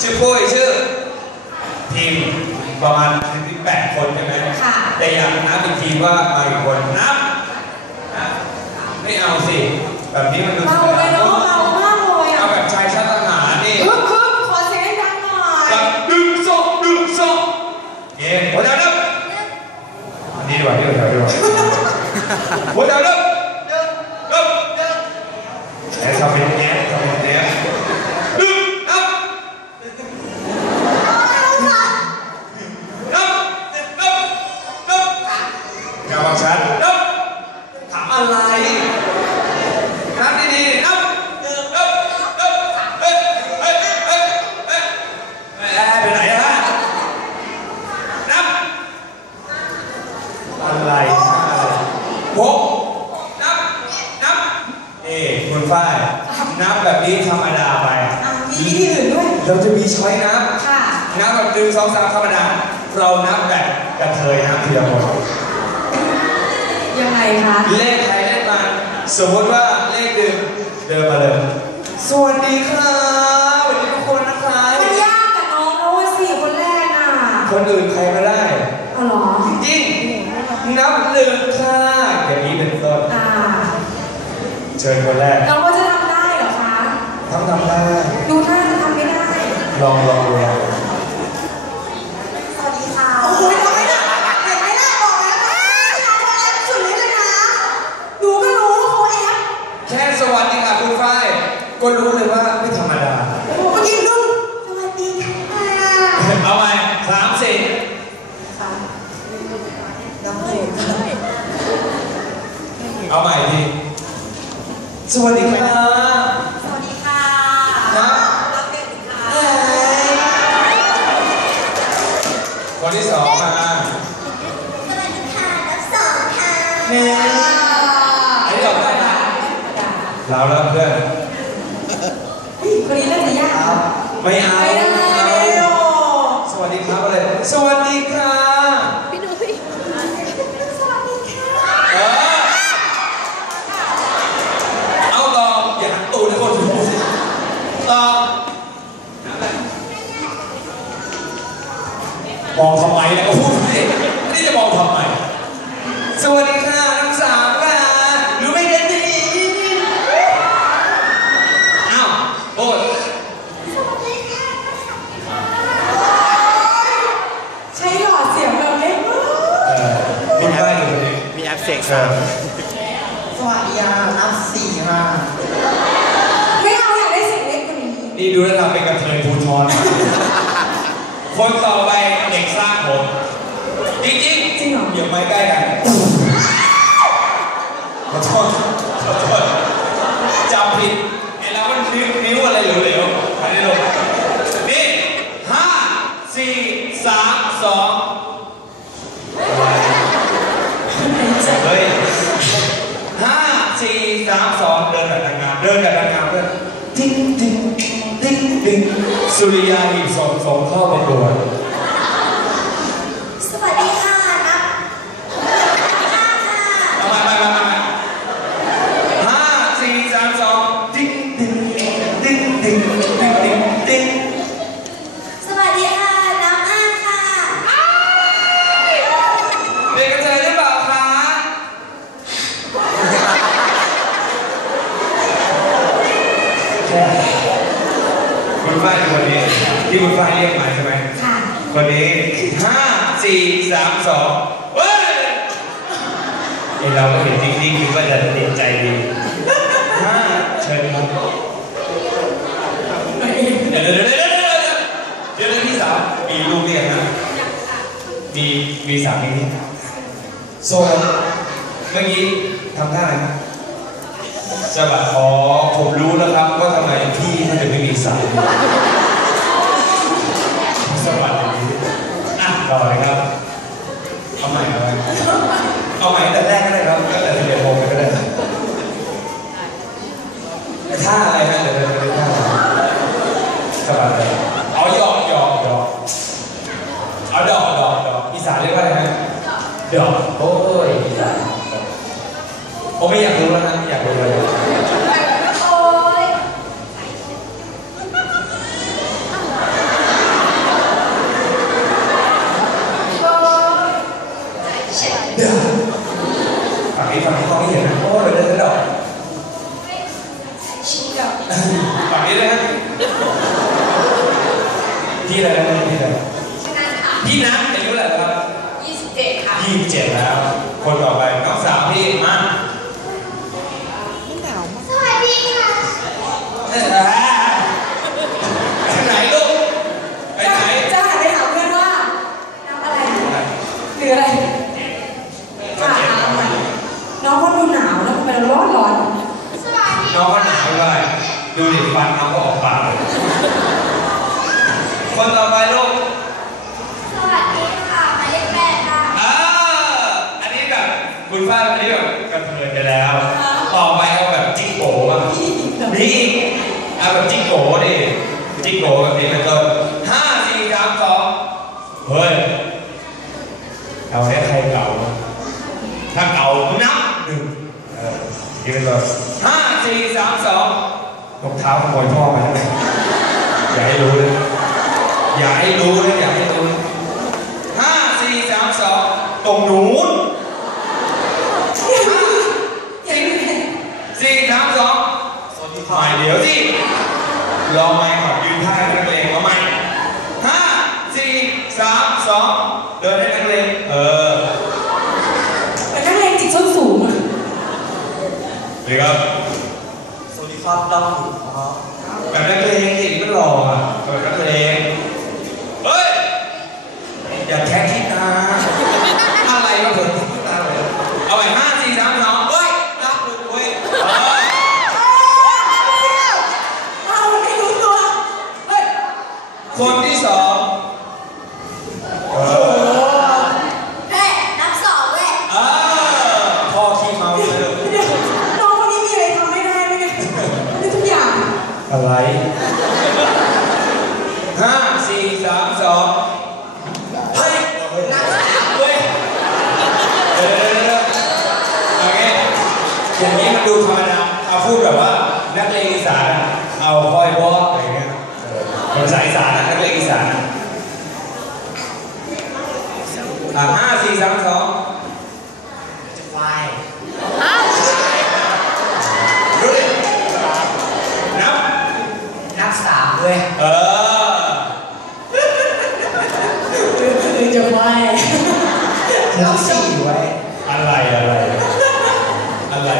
ชื่อปุ้ยชื่อทีมประมาณแปดคนใช่ไหมค่ะ แต่อยากนับอีกทีว่ามากี่คนนับนับไม่เอาสิแบบนี้มันดูเบาไปเนาะเบามากเลยเอาอะแบบชายชาติทหารนี่ฮึบฮึบขอเสียงให้ดังหน่อยแบบดึงโซ่ดึงโซ่เย้หัวใจนับอันนี้ดีกว่านี่ดีกว่าดีกว่าหัวใจนับนับแหมทำเป็นแง่ทำเป็นแง่ดึงนับนับนับนับอย่าบังฉันนับถามอะไรนับดีๆนับนับนับเฮ้ยเฮ้ยเฮ้ยเฮ้ย เอ้ยไปไหนอะฮะนับ อะไรหกนับ นับ เอ้คุณฝ้าย นับแบบนี้ธรรมดาไป อะมีวิธีอื่นด้วย เราจะมีช้อยนับค่ะ นับแบบหนึ่งสองสามธรรมดา เรานับแบบกระเทยนับทีละคนยังไงคะ เลขใครเลขมันสมมติว่าเลขหนึ่งเดินมาเลยสวัสดีครับสวัสดีทุกคนนะครับมันยากกับน้องนะเว่าสี่คนแรกน่ะคนอื่นใครก็ได้อ๋อเหรอ จริงๆนับหนึ่งค่ะอย่างนี้เป็นต้นอ่า เชิญคนแรก น้องว่าจะทำได้เหรอคะ ทำทำได้ดูท่าจะทำไม่ได้ ลองลองดูสวัสดีค่ะ โอ้โหทำไม่ได้เห็นไหมล่ะบอกแล้วนะเขาแอปสุดฤทธิ์เลยนะดูก็รู้ว่าเขาแอปแค่สวัสดีค่ะคุณฝ้ายก็รู้เลยว่าไม่ธรรมดา โอ้โหเมื่อกี้นุ่มสวัสดีค่ะเอาใหม่สามสี่ค่ะน้องเอ๋ค่ะเอาใหม่ทีสวัสดีค่ะสวัสดีค่ะ นะ รักเด็กค่ะ คนที่สองมา สวัสดีค่ะรับสองค่ะ เนี่ยอันนี้เราได้นะเราแล้วเพื่อนคนนี้น่าจะยากครับไม่เอา ไม่ได้เอาเร็วสวัสดีครับอะไรสวัสดีค่ะพี่ดูสิ สวัสดีค่ะ เออเอาตอบอย่าหันตูดให้คนดูสิตอบมองทำไมเนี่ยก็พูดไปนี่จะมองทำไม สวัสดีค่ะน้องสาวค่ะรู้ไหมเดนดีอ้าวโอ๊ย ใช้หลอดเสียงแบบนี้ เออมีบ้านอยู่คนนี้ มีแอป เสกเอสามอสวัสดีค่ะนับสี่ค่ะไม่เอาอยากได้เสียงเล็กกว่านี้นี่ดูแล้วทำเป็นกระเทยภูทรคนต่อไปเด็กสร้างผม จริงจริงจริงเหรออย่ามาใกล้กันขอโทษขอโทษจำผิดไอ้เรามันนิ้วนิ้วอะไรเหลวๆอันนี้ลงนี่ห้าสี่สามสองเฮ้ยห้าสี่สามสองเดินแบบนางงามเดินแบบนางงามเดินติ๊งติ๊งติ๊งติ๊ง สุริยาหีบศพส่งข้อประกวด สวัสดีค่ะนับ เอามามามามามาห้าสี่สามสองติ๊งติ๊งติ๊งติ๊งติ๊งติ๊งติ๊ง สวัสดีค่ะน้ำอ้านค่ะ เด็กกระเทยหรือเปล่าคะแค่คุณฝ้ายเป็นคนนี้ ที่คุณฝ้ายเรียกมาใช่ไหมค่ะคนนี้ห้าสี่สามสองเฮ้ยไอเราก็เห็นจริงๆคิดว่าจะติดใจดีห้าเชิญมุกเดี๋ยวเดี๋ยวเดี๋ยวเดี๋ยวเดี๋ยวเดี๋ยวเดี๋ยวพี่สาวมีลูกเรียงนะมีมีสามีนี่โซนเมื่อกี้ทำท่าอะไรนะจะแบบอ๋อผมรู้แล้วครับว่าทำไมพี่ท่านถึงไม่มีสามี สวัสดีอะต่อเลยครับ ยี่เจ็ดแล้ว คนต่อไปน้องสาวพี่มาสวัสดีค่ะไปไหนลูกไปไหนจะหนถามเพื่อนว่าน้ออะไรหรืออะไรจะถามมัน้องคนดูหนาวนะทำไมเราร้อนร้อนสวัสดีน้องก็หนาวด้วยดูดิฟันน้อก็ออกปากคนต่อไปลูก คุณฟ้าอันนี้แบบกระเทินไปแล้ว ต่อไปเอาแบบจิ๊กโก้บ้างมีอีกเอาแบบจิ๊กโก้ดิจิ๊กโก้แบบนี้เป็นต้นห้าสี่สามสองเฮ้ยเอาให้ใครเก่าถ้าเก่านับหนึ่งเออนี่เป็นต้นห้าสี่สามสองรองเท้าขโมยพ่อมาแล้วอย่าให้รู้เลยอย่าให้รู้นะอย่าให้รู้ห้าสี่สามสองตรงนู้นสี่สามสอง หมายเดี๋ยวสิรอไม่ก่อนยืนท่าให้นักเลงเอาไหมห้าสี่สามสองเดินให้นักเลงเออเป็นนักเรียนจิตส้นสูงอะดีครับสวัสดีครับดาวหมูครับแบบนักเลงสิมันหล่ออะแบบนักเลงเฮ้ยอย่าแท็กที่ตาอะไรมาเผินที่ตาเลยเอาไปห้าสี่สามสองเฮ้ยนับหนึ่งเว้ยเออ เอาไม่รู้ตัวเฮ้ย คนที่สองเออ เฮ้ยนับสองเว้ย อ่าพ่อขี้เมาเลย เดี๋ยวน้องคนนี้มีอะไรทำไม่ได้ไหมเนี่ยได้ทุกอย่าง อะไรห้าสี่สามสองเฮ้ยนักเว้ยเดี๋ยวเดี๋ยวเดี๋ยวโอเคอย่างนี้มันดูธรรมดาเอาพูดแบบว่า นักเลงอีสานเอาคอยบอกอะไรเงี้ยเออภาษาอีสานนะนักเลงอีสานอะห้าสี่สามสอง จะไฟ ดูดินับ นับสามด้วย เออ คือจะไหว นับสี่ ไว้ อะไรอะไร อะไร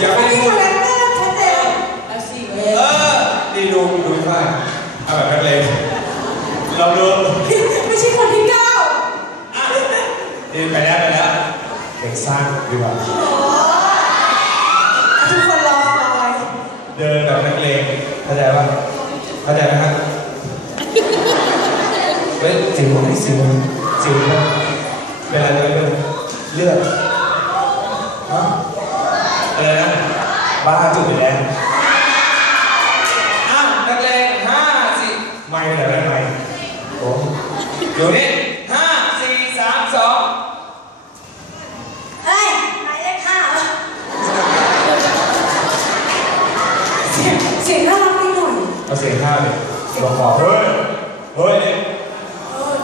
อย่าไปนี่พูดคาแรคเอร์ชัดเจนเอาสิเว้ยเออดีดูดูฟ้าเอาแบบนักเลงเราดูไม่ใช่คนที่เก้าอะดีไปแล้วไปแล้วเด็กสร้างดีกว่าทุกคนรอคอยเดินแบบนักเลงเข้าใจป่ะเข้าใจไหมครับเฮ้ยสิวนี่สิวสิวนะเป็นอะไรเป็น เลือดฮะอะไรนะบ้าจุดไปแล้วอะนักเลงห้าสี่ไม่เหรอไม่ไม่โอ้เดี๋ยวนี้ห้าสี่สามสองเฮ้ยหมายเลขห้าเหรอเสียงเสียงน่ารักนิดหน่อยเอาเสียงห้าเลยลองบอกเฮ้ยเฮ้ยเนี่ย เออ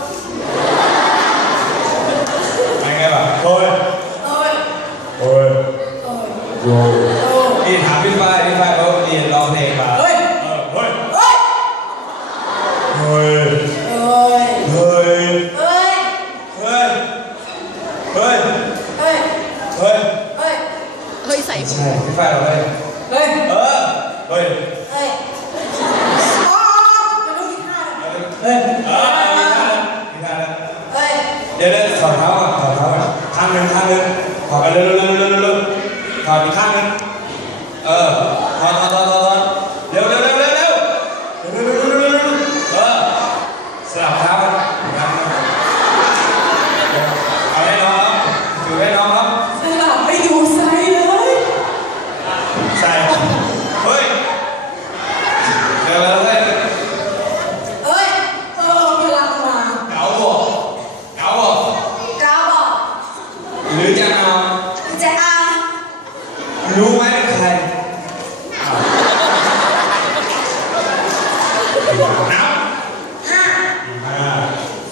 ไปไงบ้างเฮ้ย เออ เฮ้ย เออ โว้ เออ นี่ถามพี่ฝ้ายพี่ฝ้ายเขาเรียนร้องเพลงมาเฮ้ยเออเฮ้ย เฮ้ย เฮ้ย เฮ้ย เฮ้ย เฮ้ย เฮ้ย เฮ้ย เฮ้ย เฮ้ย เฮ้ย เฮ้ยใส่ใช่พี่ฝ้ายเราเฮ้ยเฮ้ย เออ เฮ้ย เฮ้ยอ๋อมันต้องมีท่าด้วยเฮ้ยเออมีท่าแล้วมีท่าแล้วเฮ้ย เดี๋ยวเดี๋ยวถอดเท้าก่อนถอดเท้าก่อนข้างหนึงข้างหนึงถอดกันเร็วเร็วเร็วเร็วเร็วถอดอีกข้างหนึงเออ da da da da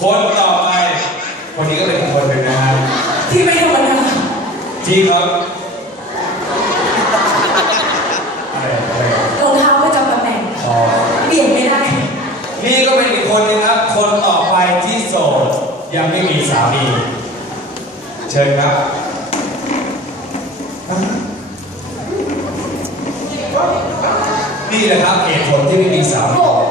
คนต่อไป คนนี้ก็เป็นคนหนึ่งนะฮะที่ไม่ธรรมดาที่เขาอะไรอะไรรองเท้าประจำตำแหน่งอ๋อเปลี่ยนไม่ได้ นี่ก็เป็นอีกคนหนึงครับ คนต่อไปที่โสดยังไม่มีสามี เชิญครับ นี่แหละครับเหตุผลที่ไม่มีสามี